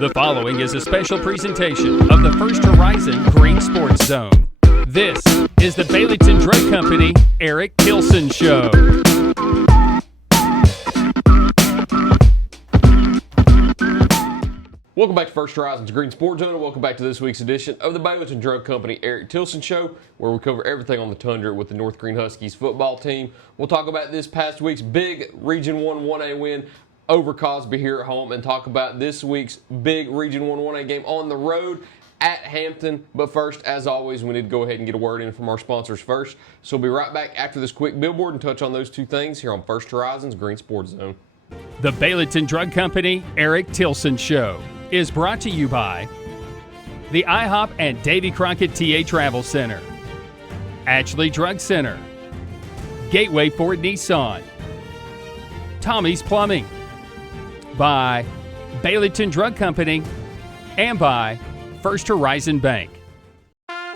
The following is a special presentation of the First Horizon Green Sports Zone. This is the Baileyton Drug Company Eric TIlson Show. Welcome back to First Horizon's Green Sports Zone, and welcome back to this week's edition of the Baileyton Drug Company Eric TIlson Show, where we cover everything on the Tundra with the North Greene Huskies football team. We'll talk about this past week's big Region 1 1A win over Cosby here at home, and talk about this week's big Region 1 1A game on the road at Hampton. But first, as always, we need to go ahead and get a word in from our sponsors first. So we'll be right back after this quick billboard and touch on those two things here on First Horizon's Green Sports Zone. The Baileyton Drug Company Eric TIlson Show is brought to you by the IHOP and Davy Crockett TA Travel Center, Ashley Drug Center, Gateway Ford Nissan, Tommy's Plumbing, by Baileyton Drug Company, and by First Horizon Bank.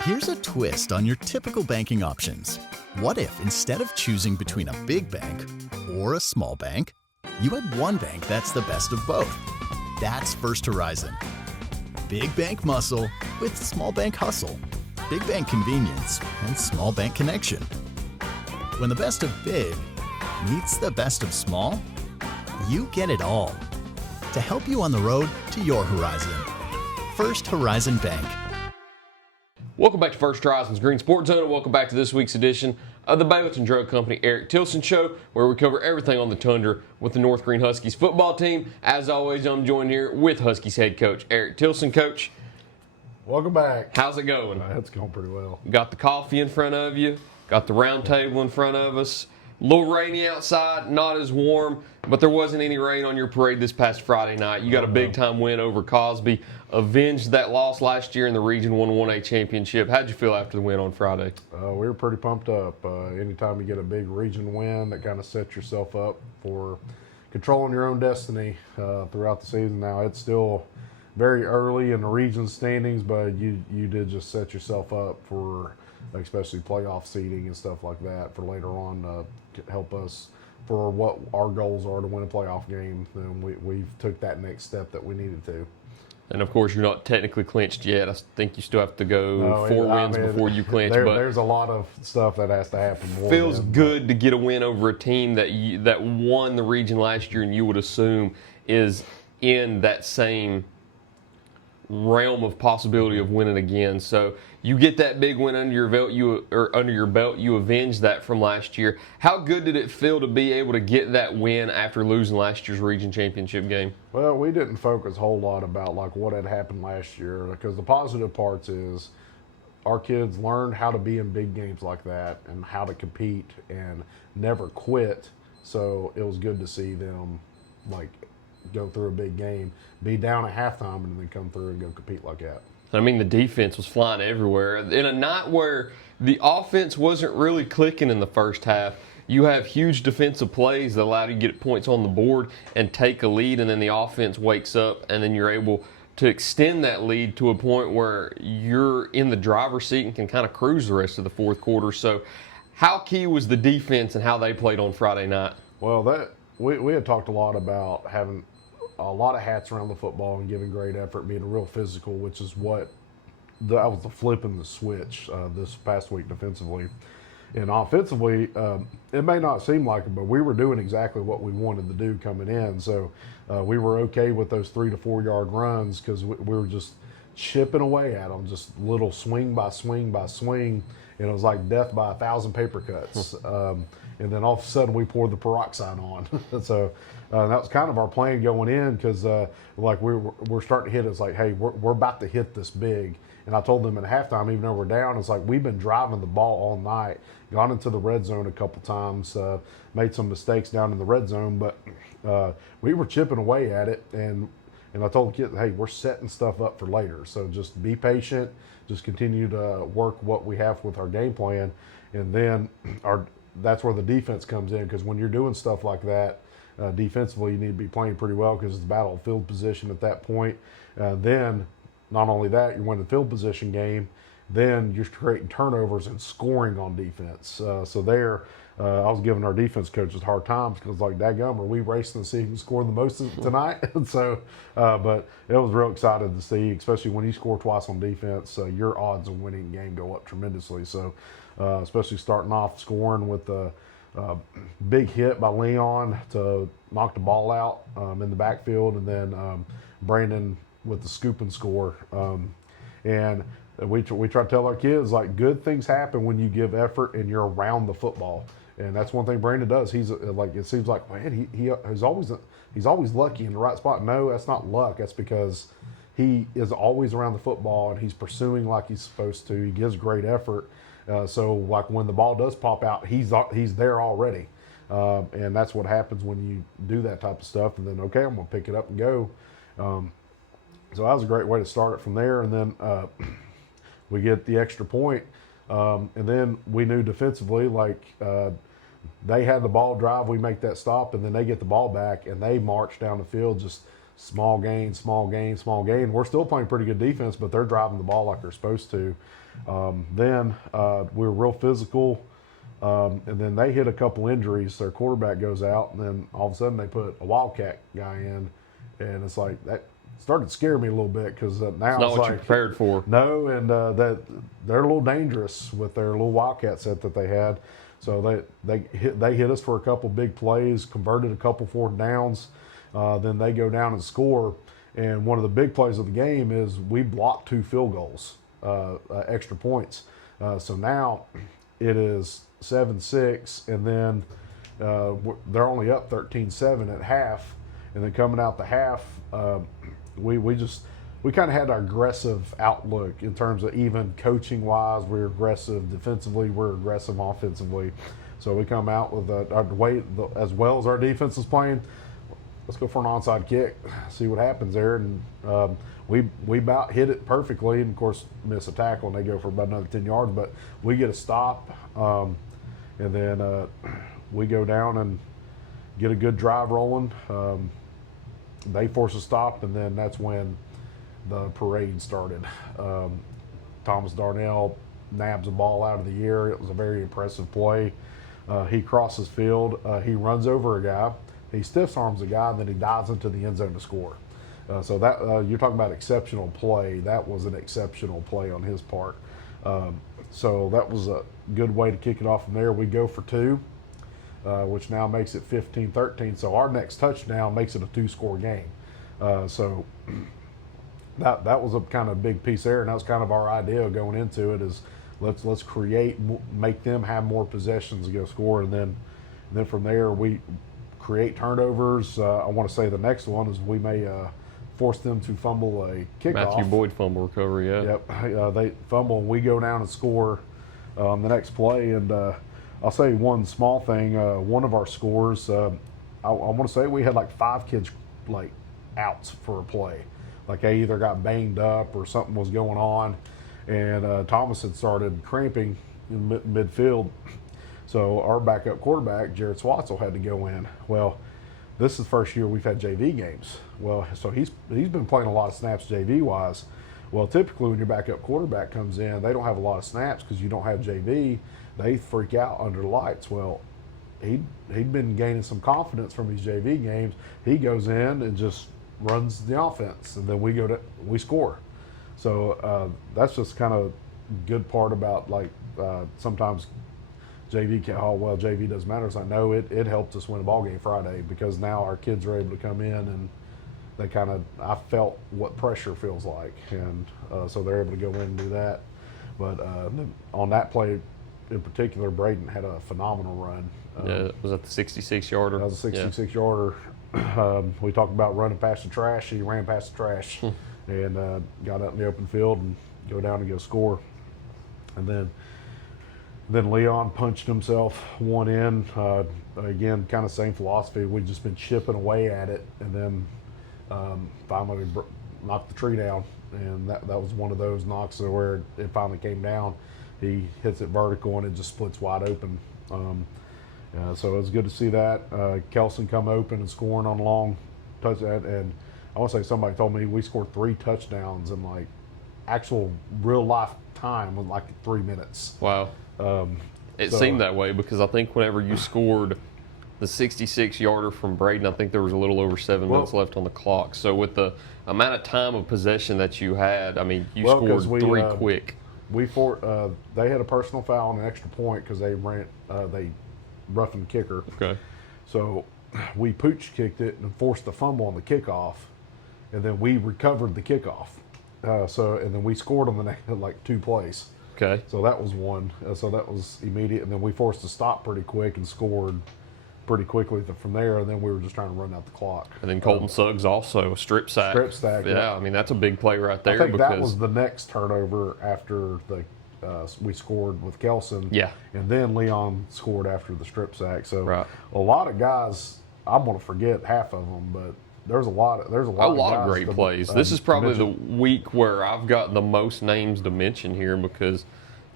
Here's a twist on your typical banking options. What if instead of choosing between a big bank or a small bank, you had one bank that's the best of both? That's First Horizon. Big bank muscle with small bank hustle. Big bank convenience and small bank connection. When the best of big meets the best of small, you get it all. To help you on the road to your horizon. First Horizon Bank. Welcome back to First Horizon's Green Sports Zone, and welcome back to this week's edition of the Baileyton Drug Company Eric TIlson Show, where we cover everything on the Tundra with the North Greene Huskies football team. As always, I'm joined here with Huskies head coach Eric TIlson. Coach, welcome back. How's it going? It's going pretty well. Got the coffee in front of you, got the round table in front of us. A little rainy outside, not as warm, but there wasn't any rain on your parade this past Friday night. You got a big-time win over Cosby, avenged that loss last year in the Region 1 1A championship. How'd you feel after the win on Friday? We were pretty pumped up. Anytime you get a big region win, that kind of sets yourself up for controlling your own destiny throughout the season. Now, it's still very early in the region standings, but you did just set yourself up for especially playoff seeding and stuff like that for later on to help us for what our goals are to win a playoff game. And we took that next step that we needed to. And, of course, you're not technically clinched yet. I think you still have to go four wins before you clinch. But there's a lot of stuff that has to happen more. Feels good to get a win over a team that won the region last year, and you would assume is in that same realm of possibility of winning again. So you get that big win under your belt. You avenged that from last year. How good did it feel to be able to get that win after losing last year's region championship game? Well, we didn't focus a whole lot about like what had happened last year, because the positive parts is our kids learned how to be in big games like that and how to compete and never quit. So it was good to see them like go through a big game, be down at halftime, and then come through and go compete like that. I mean, the defense was flying everywhere. In a night where the offense wasn't really clicking in the first half, you have huge defensive plays that allow you to get points on the board and take a lead, and then the offense wakes up, and then you're able to extend that lead to a point where you're in the driver's seat and can kind of cruise the rest of the fourth quarter. So how key was the defense and how they played on Friday night? Well, we had talked a lot about having a lot of hats around the football and giving great effort, being real physical, which is what that was the flip in the switch this past week defensively. And offensively, it may not seem like it, but we were doing exactly what we wanted to do coming in. So we were okay with those 3 to 4 yard runs because we were just chipping away at them, just little swing by swing by swing. And it was like death by 1,000 paper cuts. And then all of a sudden we poured the peroxide on. So that was kind of our plan going in, because like we're starting to hit. It's like, hey, we're about to hit this big. And I told them at halftime, even though we're down, it's like we've been driving the ball all night, gone into the red zone a couple times, made some mistakes down in the red zone, but we were chipping away at it. And I told the kids, hey, we're setting stuff up for later. So just be patient, just continue to work what we have with our game plan. And then that's where the defense comes in, because when you're doing stuff like that, defensively, you need to be playing pretty well, because it's battlefield position at that point. Then, not only that, you're winning the field position game, then you're creating turnovers and scoring on defense. So there, I was giving our defense coaches hard times because, like, dadgum, are we racing to see who can score the most tonight? So, but it was real excited to see, especially when you score twice on defense, your odds of winning the game go up tremendously. So, especially starting off scoring with a big hit by Leon to knock the ball out in the backfield, and then Brandon with the scoop and score. And we try to tell our kids, like, good things happen when you give effort and you're around the football. And that's one thing Brandon does. He's like, it seems like, man, he's always lucky in the right spot. No, that's not luck. That's because he is always around the football and he's pursuing like he's supposed to. He gives great effort. So like when the ball does pop out, he's there already. And that's what happens when you do that type of stuff. And then, okay, I'm going to pick it up and go. So that was a great way to start it from there. And then we get the extra point. And then we knew defensively, like, they had the ball drive, we make that stop, and then they get the ball back, and they march down the field, just small gain, small gain, small gain. We're still playing pretty good defense, but they're driving the ball like they're supposed to. Then we were real physical, and then they hit a couple injuries. Their quarterback goes out, and then all of a sudden they put a Wildcat guy in, and it's like that started to scare me a little bit because now it's not it's what like, you're prepared for. No, and that they're a little dangerous with their little Wildcat set that they had. So they hit us for a couple big plays, converted a couple fourth downs. Then they go down and score. And one of the big plays of the game is we blocked 2 field goals, extra points. So now it is 7-6, and then they're only up 13-7 at half. And then coming out the half, we kind of had our aggressive outlook in terms of even coaching wise. We're aggressive defensively, we're aggressive offensively. So we come out with our way, as well as our defense is playing. Let's go for an onside kick, see what happens there. And we about hit it perfectly, and of course miss a tackle, and they go for about another 10 yards. But we get a stop, and then we go down and get a good drive rolling. They force a stop, and then that's when the parade started. Thomas Darnell nabs a ball out of the air. It was a very impressive play. He crosses field. He runs over a guy. He stiff arms a guy, and then he dives into the end zone to score. So that you're talking about exceptional play. That was an exceptional play on his part. So that was a good way to kick it off from there. We go for 2, which now makes it 15-13. So our next touchdown makes it a 2-score game. So that was a kind of big piece there, and that was kind of our idea going into it, is let's create, make them have more possessions to go score, and then from there we create turnovers. I want to say the next one is we may force them to fumble a kickoff. Matthew Boyd fumble recovery, yeah. Yep, they fumble and we go down and score the next play. And I'll say one small thing. One of our scores, I want to say we had like 5 kids like outs for a play. Like they either got banged up or something was going on, and Thomas had started cramping in midfield. So our backup quarterback, Jared Swatzel, had to go in. Well, this is the first year we've had JV games. Well, so he's been playing a lot of snaps JV-wise. Well, typically when your backup quarterback comes in, they don't have a lot of snaps because you don't have JV. They freak out under the lights. Well, he'd been gaining some confidence from his JV games. He goes in and just runs the offense, and then we score. So that's just kind of good part about, like, sometimes JV JV doesn't matter. So I know it helped us win a ball game Friday, because now our kids are able to come in and they I felt what pressure feels like, and so they're able to go in and do that. But on that play in particular, Braden had a phenomenal run. Yeah, was that the 66-yarder? That was a 66-yarder. We talked about running past the trash. He ran past the trash and got out in the open field and go down and go score. And then Leon punched himself one in. Again, kind of same philosophy. We've just been chipping away at it, and then finally knocked the tree down. And that was one of those knocks where it finally came down. He hits it vertical and it just splits wide open. So it was good to see that. Kelson come open and scoring on a long touchdown. And I want to say, somebody told me we scored 3 touchdowns in like actual real life time was like 3 minutes. Wow. It seemed that way because I think whenever you scored the 66-yarder from Braden, I think there was a little over 7 minutes left on the clock. So with the amount of time of possession that you had, I mean, you scored three quick. They had a personal foul and an extra point because they roughened the kicker. Okay. So we pooch kicked it and forced the fumble on the kickoff, and then we recovered the kickoff. And then we scored on the next, like 2 plays. Okay. So that was one. So that was immediate, and then we forced a stop pretty quick and scored pretty quickly from there. And then we were just trying to run out the clock. And then Colton Suggs also a strip sack. Yeah, I mean that's a big play right there. I think that was the next turnover after we scored with Kelson. Yeah. And then Leon scored after the strip sack. So right. A lot of guys, I'm going to forget half of them, but there's a lot of great plays. This is probably the week where I've got the most names to mention here because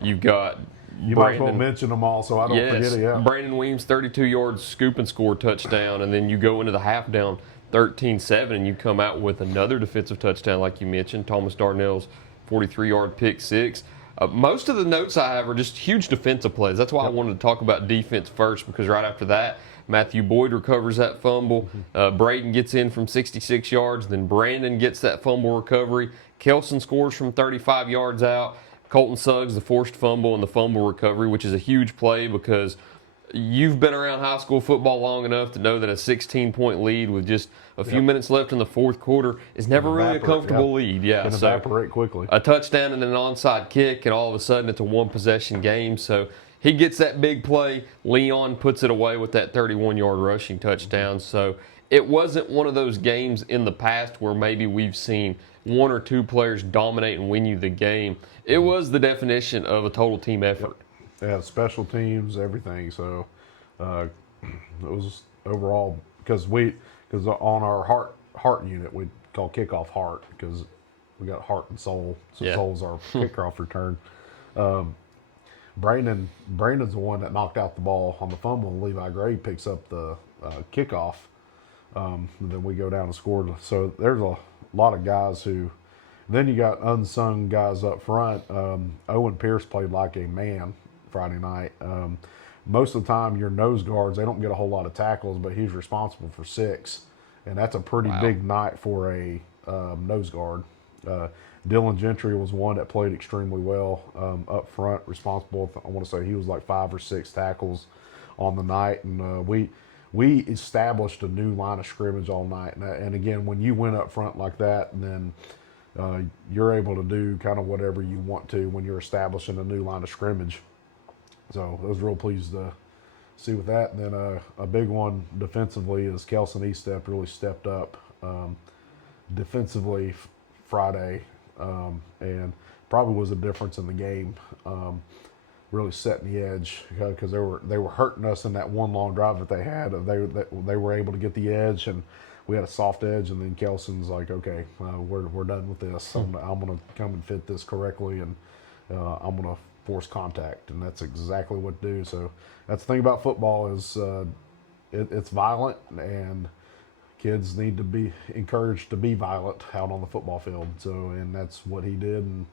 you've got You might as well mention them all so I don't forget it. Yeah. Brandon Weems, 32 yards, scoop and score touchdown, and then you go into the half down 13-7, and you come out with another defensive touchdown like you mentioned. Thomas Darnell's 43-yard pick six. Most of the notes I have are just huge defensive plays. That's why I wanted to talk about defense first, because right after that, Matthew Boyd recovers that fumble. Braden gets in from 66 yards. Then Brandon gets that fumble recovery. Kelson scores from 35 yards out. Colton Suggs, the forced fumble and the fumble recovery, which is a huge play because you've been around high school football long enough to know that a 16-point lead with just a few minutes left in the fourth quarter is never really a comfortable lead. Yeah, can evaporate quickly. A touchdown and an onside kick, and all of a sudden it's a one-possession game. So he gets that big play. Leon puts it away with that 31-yard rushing touchdown. So it wasn't one of those games in the past where maybe we've seen one or two players dominate and win you the game. It was the definition of a total team effort. Yeah, special teams, everything. So it was overall because on our heart unit we call kickoff heart because we got heart and soul. So soul's our kickoff return. Brandon's the one that knocked out the ball on the fumble, and Levi Gray picks up the kickoff. And then we go down and score. So there's a lot of guys who. Then you got unsung guys up front. Owen Pierce played like a man Friday night. Most of the time, your nose guards, they don't get a whole lot of tackles, but he's responsible for 6. And that's a pretty big night for a nose guard. Dylan Gentry was one that played extremely well up front, responsible. I want to say he was like 5 or 6 tackles on the night. And we established a new line of scrimmage all night. And again, when you went up front like that, and then you're able to do kind of whatever you want to when you're establishing a new line of scrimmage. So I was real pleased to see with that. And then a big one defensively is Kelson Estep really stepped up defensively Friday and probably was a difference in the game. Really setting the edge because they were hurting us in that one long drive that they had. They were able to get the edge, and we had a soft edge, and then Kelson's like, okay, we're done with this. I'm going to come and fit this correctly, and I'm going to force contact, and that's exactly what to do. So that's the thing about football is it's violent, and kids need to be encouraged to be violent out on the football field. So, and that's what he did, and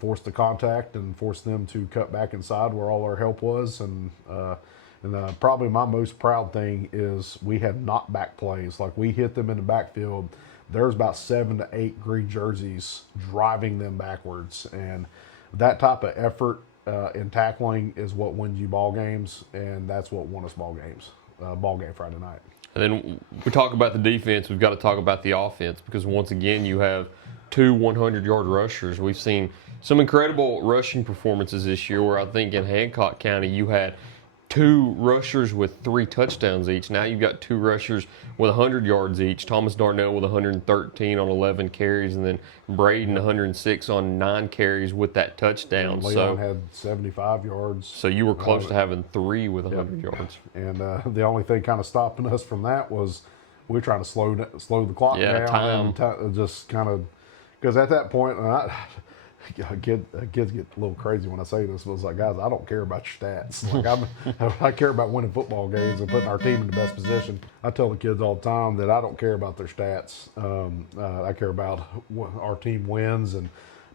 forced the contact and forced them to cut back inside where all our help was. And probably my most proud thing is we had knockback plays. Like we hit them in the backfield. There's about 7 to 8 green jerseys driving them backwards. And that type of effort in tackling is what wins you ball games. And that's what won us ball game Friday night. And then we talk about the defense. We've got to talk about the offense because once again, you have 2 100-yard rushers. We've seen some incredible rushing performances this year where I think in Hancock County you had 2 rushers with 3 touchdowns each. Now you've got 2 rushers with 100 yards each. Thomas Darnell with 113 on 11 carries, and then Braden 106 on 9 carries with that touchdown. Leon had 75 yards. So you were close to having 3 with 100 yards. And the only thing kind of stopping us from that was we were trying to slow the clock down. And just kind of because at that point, kids get a little crazy when I say this, but it's like, guys, I don't care about your stats. Like I care about winning football games and putting our team in the best position. I tell the kids all the time that I don't care about their stats. I care about our team wins, and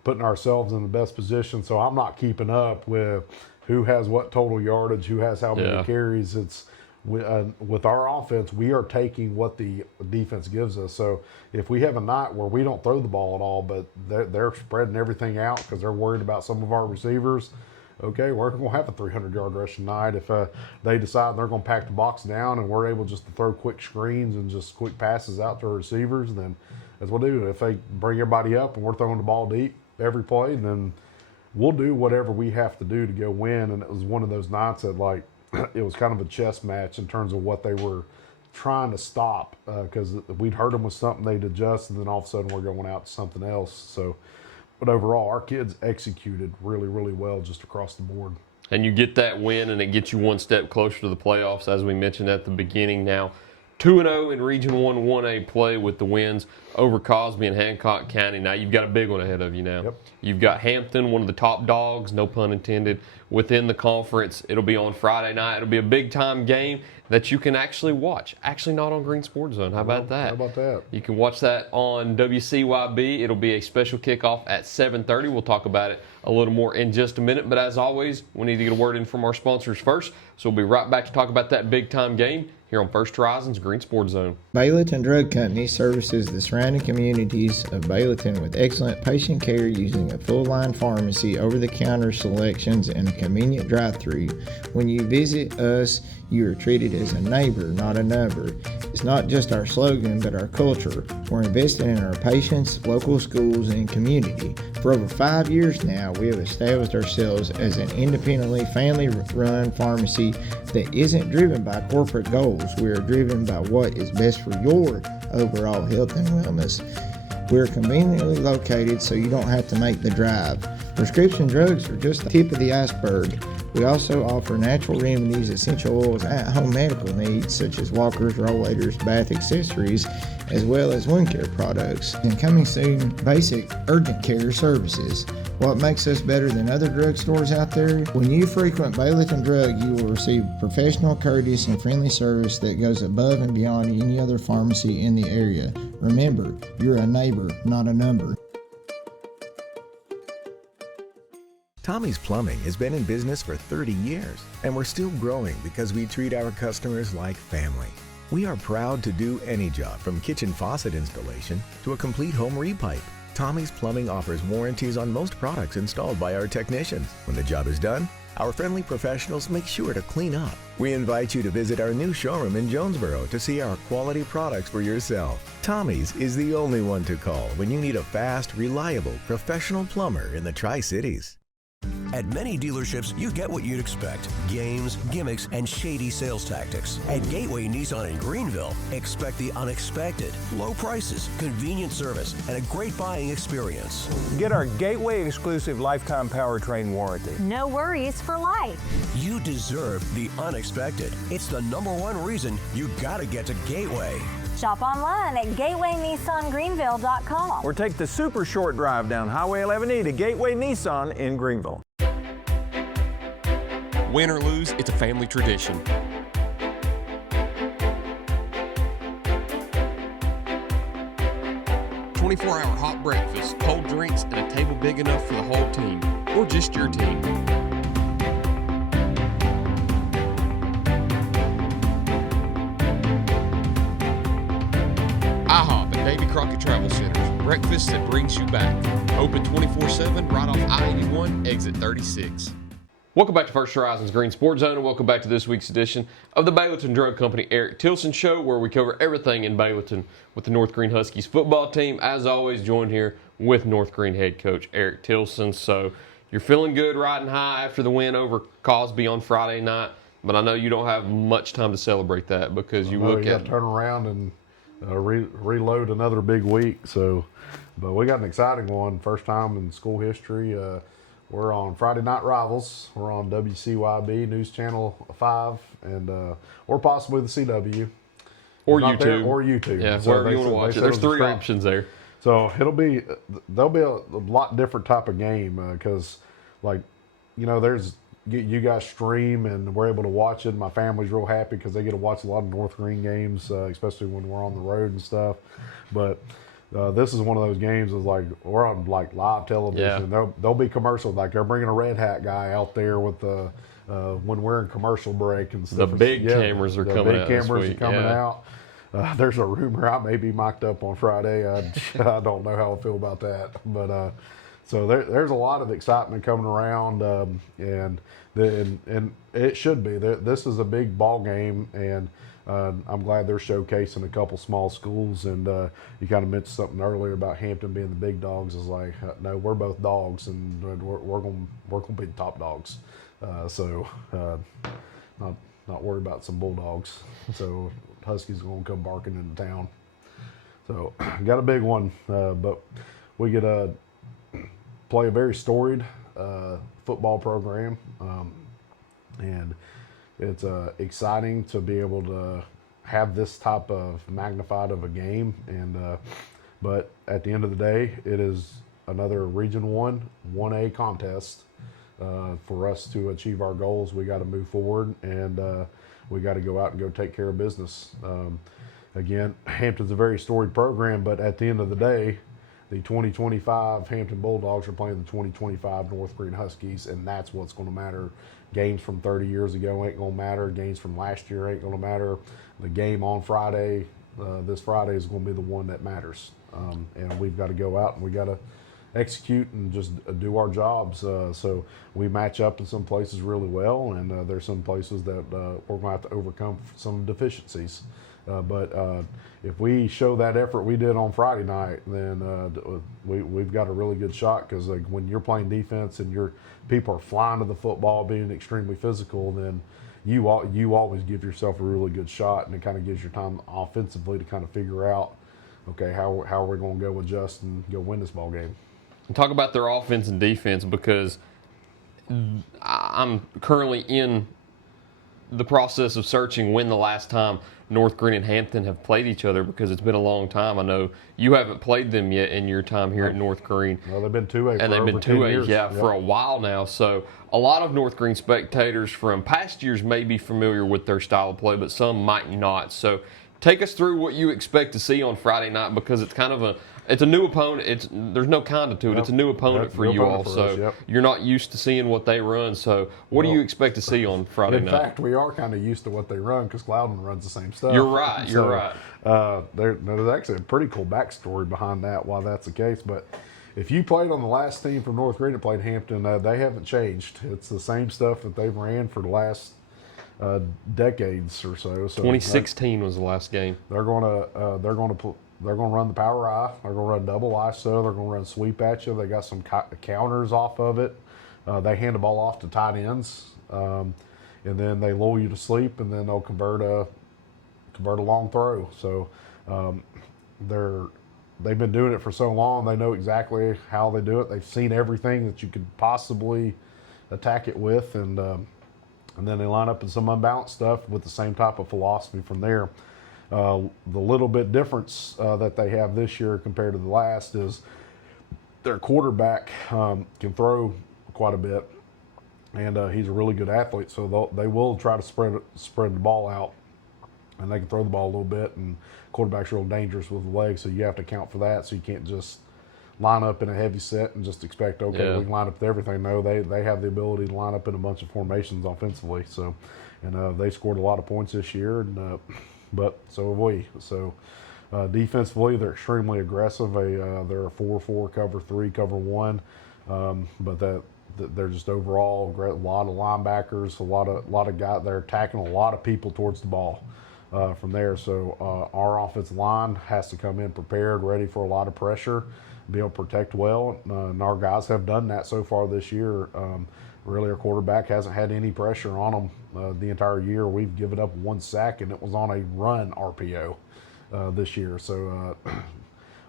putting ourselves in the best position. So I'm not keeping up with who has what total yardage, who has how many carries. It's with our offense, we are taking what the defense gives us. So if we have a night where we don't throw the ball at all, but they're spreading everything out because they're worried about some of our receivers, okay, we're going to have a 300-yard rushing night. If they decide they're going to pack the box down and we're able just to throw quick screens and just quick passes out to our receivers, then that's what we'll do. If they bring everybody up and we're throwing the ball deep every play, then we'll do whatever we have to do to go win. And it was one of those nights that, like, it was kind of a chess match in terms of what they were trying to stop, because we'd hurt them with something, they'd adjust, and then all of a sudden we're going out to something else. So, but overall, our kids executed really, really well just across the board. And you get that win, and it gets you one step closer to the playoffs, as we mentioned at the beginning. Now, 2-0 in Region 1 1A play with the wins over Cosby and Hancock County. Now you've got a big one ahead of you now. Yep. You've got Hampton, one of the top dogs, no pun intended, within the conference. It'll be on Friday night. It'll be a big-time game that you can actually watch. Actually not on Green Sports Zone. How about that? How about that? You can watch that on WCYB. It'll be a special kickoff at 7:30. We'll talk about it a little more in just a minute. But as always, we need to get a word in from our sponsors first. So we'll be right back to talk about that big-time game here on First Horizons Green Sports Zone. Baileyton Drug Company services the surrounding communities of Baileyton with excellent patient care using a full-line pharmacy, over-the-counter selections, and a convenient drive-thru. When you visit us, you are treated as a neighbor, not a number. It's not just our slogan, but our culture. We're investing in our patients, local schools, and community. For over 5 years now, we have established ourselves as an independently family-run pharmacy that isn't driven by corporate goals. We are driven by what is best for your overall health and wellness. We're conveniently located so you don't have to make the drive. Prescription drugs are just the tip of the iceberg. We also offer natural remedies, essential oils, at-home medical needs such as walkers, rollators, bath accessories, as well as wound care products. And coming soon, basic urgent care services. What makes us better than other drugstores out there? When you frequent Baileyton Drug, you will receive professional, courteous, and friendly service that goes above and beyond any other pharmacy in the area. Remember, you're a neighbor, not a number. Tommy's Plumbing has been in business for 30 years, and we're still growing because we treat our customers like family. We are proud to do any job from kitchen faucet installation to a complete home repipe. Tommy's Plumbing offers warranties on most products installed by our technicians. When the job is done, our friendly professionals make sure to clean up. We invite you to visit our new showroom in Jonesboro to see our quality products for yourself. Tommy's is the only one to call when you need a fast, reliable, professional plumber in the Tri-Cities. At many dealerships, you get what you'd expect. Games, gimmicks, and shady sales tactics. At Gateway Nissan in Greenville, expect the unexpected. Low prices, convenient service, and a great buying experience. Get our Gateway exclusive lifetime powertrain warranty. No worries for life. You deserve the unexpected. It's the #1 reason you gotta get to Gateway. Shop online at GatewayNissanGreenville.com. Or take the super short drive down Highway 11E to Gateway Nissan in Greenville. Win or lose, it's a family tradition. "24-hour hot breakfast, cold drinks, and a table big enough for the whole team, or just your team." IHOP and Davy Crockett Travel Centers. Breakfast that brings you back. Open 24/7 right off I-81, exit 36. Welcome back to First Horizons Green Sports Zone, and welcome back to this week's edition of the Baileyton Drug Company Eric TIlson Show, where we cover everything in Baileyton with the North Greene Huskies football team. As always, joined here with North Greene head coach Eric TIlson. So you're feeling good, riding high after the win over Cosby on Friday night, but I know you don't have much time to celebrate that because you look got at to turn around and reload another big week. So, but we got an exciting one, first time in school history. We're on Friday Night Rivals. We're on WCYB News Channel 5, and or possibly the CW, or YouTube, YouTube. Yeah, so wherever you want to watch it. There's 3 options there. So there'll be a lot different type of game because, like, you know, you guys stream and we're able to watch it. My family's real happy because they get to watch a lot of North Greene games, especially when we're on the road and stuff. But this is one of those games is like we're on like live television. Yeah. There'll be commercials like they're bringing a red hat guy out there with the when we're in commercial break and stuff. The big cameras are coming out. The big cameras this are week. coming Yeah. out. There's a rumor I may be mic'd up on Friday. I don't know how I feel about that, but so there's a lot of excitement coming around, and it should be. This is a big ball game, and I'm glad they're showcasing a couple small schools. And you kind of mentioned something earlier about Hampton being the big dogs. Is like, no, we're both dogs, and we're gonna be the top dogs. Not worried about some Bulldogs. So Huskies are gonna come barking into town. So got a big one, but we get to play a very storied football program, and it's exciting to be able to have this type of magnified of a game. And but at the end of the day, it is another Region 1A contest. For us to achieve our goals, we got to move forward, and we got to go out and go take care of business. Again, Hampton's a very storied program, but at the end of the day, the 2025 Hampton Bulldogs are playing the 2025 North Greene Huskies, and that's what's going to matter. Games from 30 years ago ain't going to matter. Games from last year ain't going to matter. The game on Friday, this Friday, is going to be the one that matters. And we've got to go out and we got to execute and just do our jobs. So we match up in some places really well, and there's some places that we're going to have to overcome some deficiencies. But if we show that effort we did on Friday night, then we've got a really good shot, because like, when you're playing defense and your people are flying to the football, being extremely physical, then you always give yourself a really good shot, and it kind of gives you time offensively to kind of figure out, okay, how are we going to go adjust and go win this ball game. And talk about their offense and defense, because I'm currently in the process of searching when the last time North Greene and Hampton have played each other, because it's been a long time. I know you haven't played them yet in your time here at North Greene. Well, they've been 2A and they've been 2A, for a while now. So a lot of North Greene spectators from past years may be familiar with their style of play, but some might not. So take us through what you expect to see on Friday night, because it's kind of it's a new opponent. There's no kind of to it. Yep. It's a new opponent for you all. So you're not used to seeing what they run. So what do you expect to see on Friday night? In fact, we are kind of used to what they run, because Cloudman runs the same stuff. You're right. You're right. There's actually a pretty cool backstory behind that, why that's the case. But if you played on the last team from North Greene that played Hampton, they haven't changed. It's the same stuff that they've ran for the last decades or so. 2016 was the last game. They're going to run the power eye. They're going to run double ISO. They're going to run sweep at you. They got some counters off of it. They hand the ball off to tight ends, and then they lull you to sleep, and then they'll convert a long throw. So they've been doing it for so long. They know exactly how they do it. They've seen everything that you could possibly attack it with, and then they line up in some unbalanced stuff with the same type of philosophy from there. The little bit difference that they have this year compared to the last is their quarterback can throw quite a bit, and he's a really good athlete. So they will try to spread the ball out, and they can throw the ball a little bit. And quarterback's real dangerous with the legs, so you have to account for that. So you can't just line up in a heavy set and just expect, we can line up with everything. No, they have the ability to line up in a bunch of formations offensively. So, and they scored a lot of points this year, and but so have we. So defensively, they're extremely aggressive. They're a 4-4, cover 3, cover 1, but they're just overall a lot of linebackers, a lot of guys. They're attacking a lot of people towards the ball from there. So our offensive line has to come in prepared, ready for a lot of pressure, be able to protect well, and our guys have done that so far this year. Really, our quarterback hasn't had any pressure on them the entire year. We've given up 1 sack, and it was on a run RPO this year. So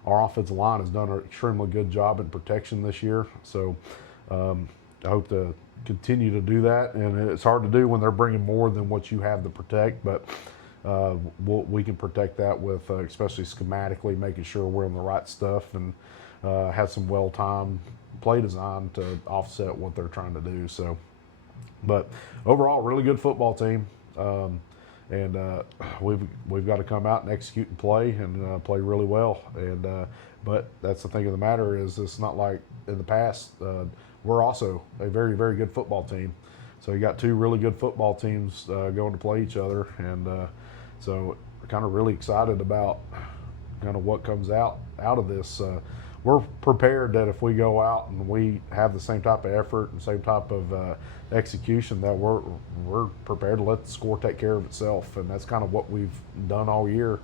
our offensive line has done an extremely good job in protection this year. So I hope to continue to do that. And it's hard to do when they're bringing more than what you have to protect, but we can protect that with, especially schematically, making sure we're in the right stuff and have some well-timed play design to offset what they're trying to do. So, but overall, really good football team. and we've got to come out and execute and play really well. And but that's the thing of the matter is it's not like in the past. We're also a very, very good football team. So you got two really good football teams going to play each other, and so we're kind of really excited about kind of what comes out of this. We're prepared that if we go out and we have the same type of effort and same type of execution, that we're prepared to let the score take care of itself, and that's kind of what we've done all year.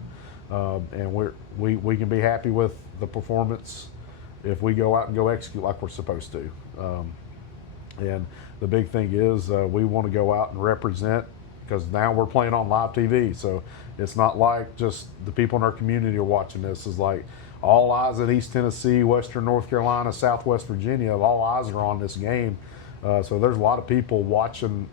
And we can be happy with the performance if we go out and go execute like we're supposed to. And the big thing is we want to go out and represent, because now we're playing on live TV. So it's not like just the people in our community are watching this. It's like all eyes in East Tennessee, Western North Carolina, Southwest Virginia, all eyes are on this game. So there's a lot of people watching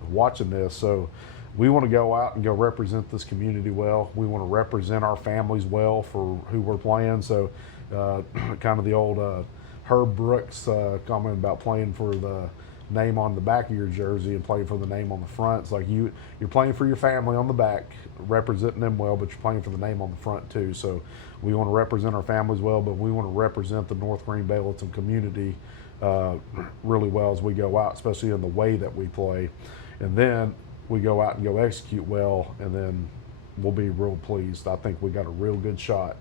this. So we want to go out and go represent this community well. We want to represent our families well for who we're playing. So kind of the old Herb Brooks comment about playing for the name on the back of your jersey and playing for the name on the front. It's like you're playing for your family on the back, representing them well, but you're playing for the name on the front too. So we want to represent our families well, but we want to represent the North Greene Baileyton community really well as we go out, especially in the way that we play. And then we go out and go execute well, and then we'll be real pleased. I think we got a real good shot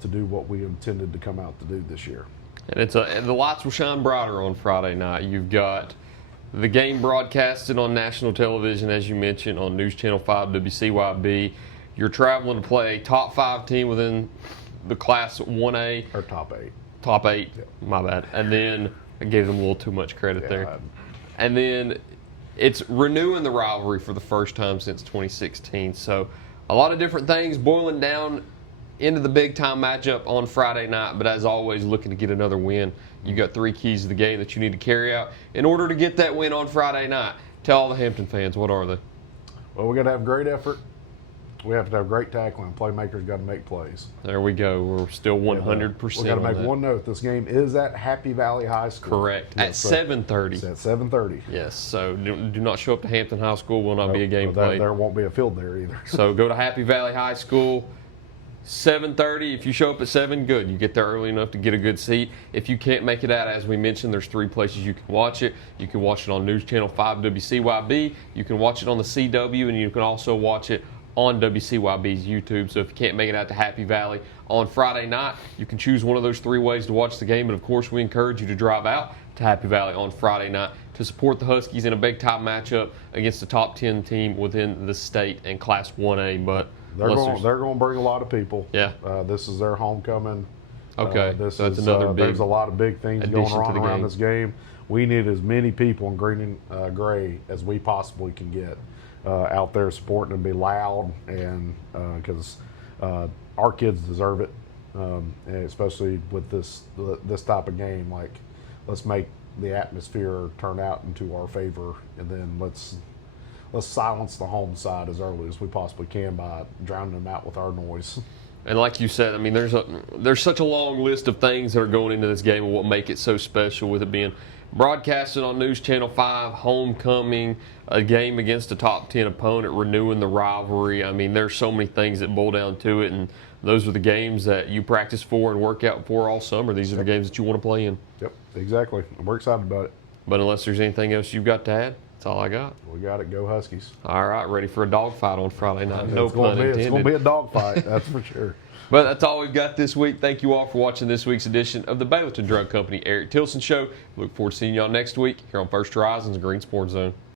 to do what we intended to come out to do this year. And the lights will shine brighter on Friday night. You've got the game broadcasted on national television, as you mentioned, on News Channel 5 WCYB. You're traveling to play a top 5 team within the Class 1A. Or top 8. Top 8, yeah. My bad. And then I gave them a little too much credit there. And then it's renewing the rivalry for the first time since 2016. So a lot of different things boiling down into the big-time matchup on Friday night, but as always, looking to get another win. You got 3 keys to the game that you need to carry out in order to get that win on Friday night. Tell all the Hampton fans, what are they? Well, we got to have great effort. We have to have great tackling. Playmakers got to make plays. There we go. We're still 100%. We got to make one note. This game is at Happy Valley High School. Correct. At 7:30. It's at 7:30. Yes. So do not show up to Hampton High School. Will not be a game played. There won't be a field there either. So go to Happy Valley High School. 7:30. If you show up at 7, good. You get there early enough to get a good seat. If you can't make it out, as we mentioned, there's 3 places you can watch it. You can watch it on News Channel 5 WCYB. You can watch it on the CW, and you can also watch it on WCYB's YouTube. So if you can't make it out to Happy Valley on Friday night, you can choose one of those 3 ways to watch the game. And of course, we encourage you to drive out to Happy Valley on Friday night to support the Huskies in a big-time matchup against the top 10 team within the state and Class 1A. But they're going to bring a lot of people. Yeah. This is their homecoming. Okay. So that's another big. There's a lot of big things going on around this game. We need as many people in green and gray as we possibly can get out there supporting and be loud, and because our kids deserve it, and especially with this type of game. Like, let's make the atmosphere turn out into our favor, and then let's silence the home side as early as we possibly can by drowning them out with our noise. And like you said, I mean, there's such a long list of things that are going into this game and what make it so special, with it being broadcasted on News Channel 5, homecoming, a game against a top 10 opponent, renewing the rivalry. I mean, there's so many things that boil down to it, and those are the games that you practice for and work out for all summer. These are the games that you want to play in. Yep, exactly. We're excited about it. But unless there's anything else you've got to add, that's all I got. We got it. Go Huskies. All right, ready for a dogfight on Friday night. No pun intended. It's going to be a dogfight, that's for sure. But that's all we've got this week. Thank you all for watching this week's edition of the Baileyton Drug Company Eric TIlson Show. Look forward to seeing y'all next week here on First Horizons Green Sports Zone.